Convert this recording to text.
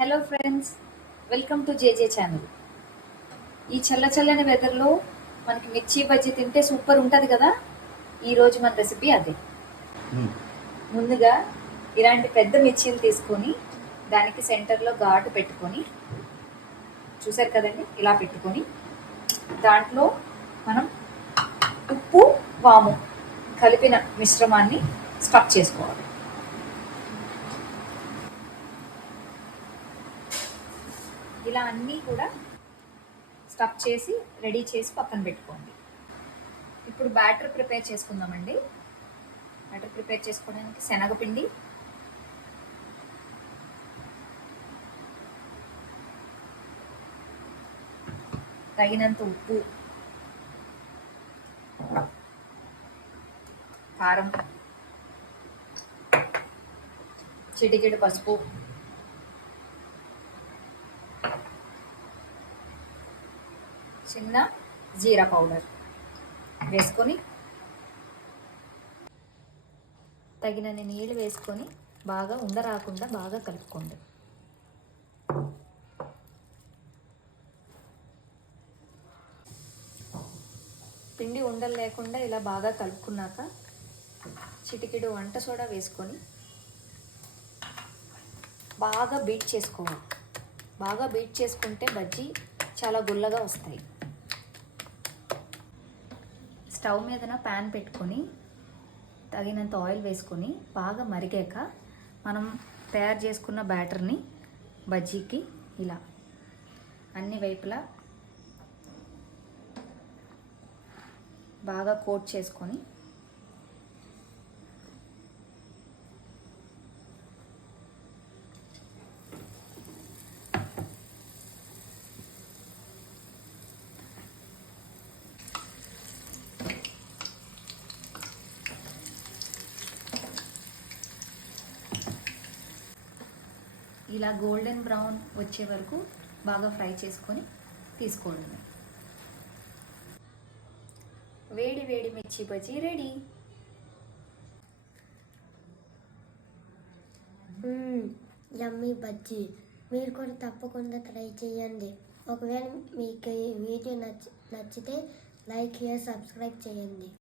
Hello friends, welcome to JJ channel. ఈ చల్లని వెదర్లో మనకి మిర్చి బజ్జీ తింటే సూపర్ ఉంటుంది కదా. ఈరోజు మన రెసిపీ అదే. ముందుగా ఇలాంటి పెద్ద మిర్చీలు తీసుకొని దానికి సెంటర్లో ఘాటు పెట్టుకొని, చూసారు కదండి, ఇలా పెట్టుకొని దాంట్లో మనం ఉప్పు వాము కలిపిన మిశ్రమాన్ని స్టఫ్ చేసుకోవాలి. ఇలా అన్నీ కూడా స్టఫ్ చేసి రెడీ చేసి పక్కన పెట్టుకోండి. ఇప్పుడు బ్యాటర్ ప్రిపేర్ చేసుకుందామండి. బ్యాటర్ ప్రిపేర్ చేసుకోవడానికి శనగపిండి, తగినంత ఉప్పు, కారం, చిటికెడు పసుపు, చిన్న జీరా పౌడర్ వేసుకొని తగినన్ని నీళ్ళు వేసుకొని బాగా ఉండరాకుండా బాగా కలుపుకోండి. పిండి ఉండలు లేకుండా ఇలా బాగా కలుపుకున్నాక చిటికెడు వంట సోడా వేసుకొని బాగా బీట్ చేసుకోవాలి. బాగా బీట్ చేసుకుంటే బజ్జీ చాలా గుల్లగా వస్తాయి. స్టవ్ మీదన ప్యాన్ పెట్టుకొని తగినంత ఆయిల్ వేసుకొని బాగా మరిగాక మనం తయారు చేసుకున్న బ్యాటర్ని బజ్జీకి ఇలా అన్ని వైపులా బాగా కోట్ చేసుకొని ఇలా గోల్డెన్ బ్రౌన్ వచ్చే వరకు బాగా ఫ్రై చేసుకొని తీసుకోవడమే. వేడి వేడి మిర్చి బజ్జీ రెడీ. యమ్మీ బజ్జీ మీరు కూడా తప్పకుండా ట్రై చేయండి. ఒకవేళ మీకు ఈ వీడియో నచ్చితే లైక్ చేసి సబ్స్క్రైబ్ చేయండి.